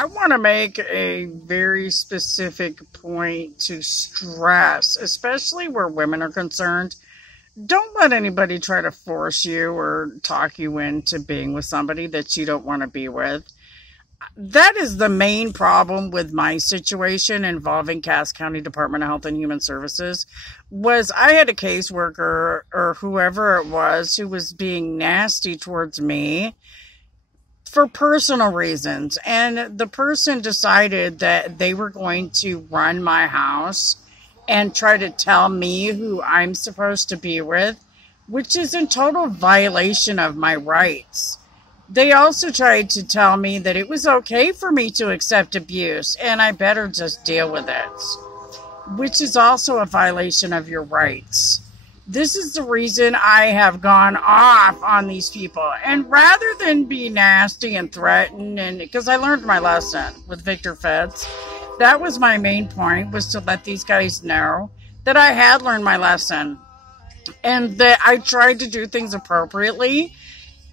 I want to make a very specific point to stress, especially where women are concerned. Don't let anybody try to force you or talk you into being with somebody that you don't want to be with. That is the main problem with my situation involving Cass County Department of Health and Human Services. Was I had a caseworker or whoever it was who was being nasty towards me for personal reasons, and the person decided that they were going to run my house and try to tell me who I'm supposed to be with, which is in total violation of my rights. They also tried to tell me that it was okay for me to accept abuse and I better just deal with it, which is also a violation of your rights. This is the reason I have gone off on these people. And rather than be nasty and threaten, and because I learned my lesson with Victor Feds, that was my main point, was to let these guys know that I had learned my lesson and that I tried to do things appropriately.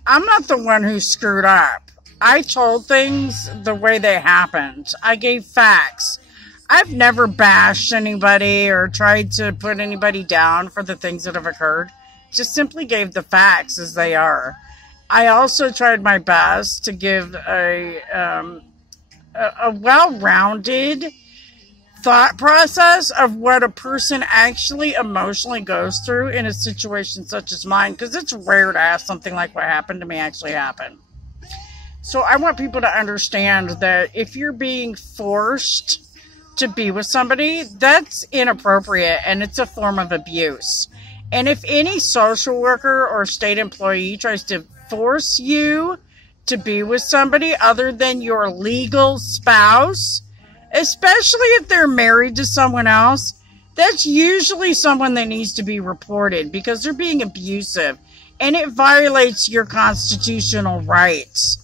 I'm not the one who screwed up. I told things the way they happened. I gave facts. I've never bashed anybody or tried to put anybody down for the things that have occurred. Just simply gave the facts as they are. I also tried my best to give a well-rounded thought process of what a person actually emotionally goes through in a situation such as mine, because it's rare to have something like what happened to me actually happen. So I want people to understand that if you're being forced to be with somebody, that's inappropriate and it's a form of abuse. And if any social worker or state employee tries to force you to be with somebody other than your legal spouse, especially if they're married to someone else, that's usually someone that needs to be reported because they're being abusive and it violates your constitutional rights.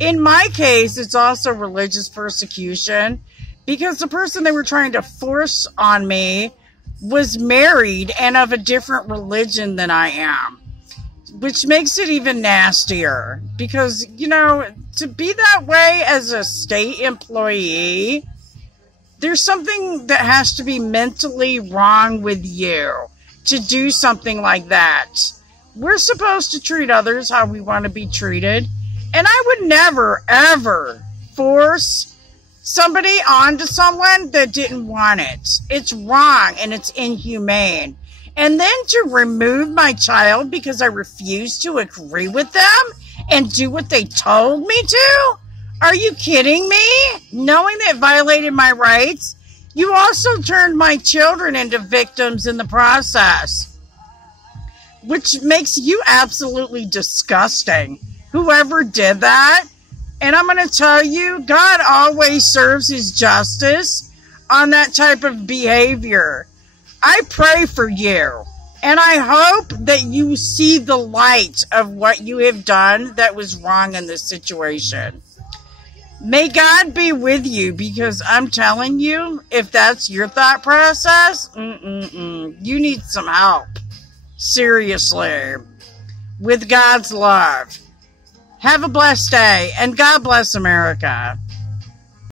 In my case, it's also religious persecution, because the person they were trying to force on me was married and of a different religion than I am, which makes it even nastier. Because, you know, to be that way as a state employee, there's something that has to be mentally wrong with you to do something like that. We're supposed to treat others how we want to be treated. And I would never, ever force somebody onto someone that didn't want it. It's wrong and it's inhumane. And then to remove my child because I refuse to agree with them and do what they told me to? Are you kidding me? Knowing that it violated my rights, you also turned my children into victims in the process, which makes you absolutely disgusting. Whoever did that. And I'm going to tell you, God always serves his justice on that type of behavior. I pray for you. And I hope that you see the light of what you have done that was wrong in this situation. May God be with you, because I'm telling you, if that's your thought process, you need some help. Seriously. With God's love. Have a blessed day, and God bless America.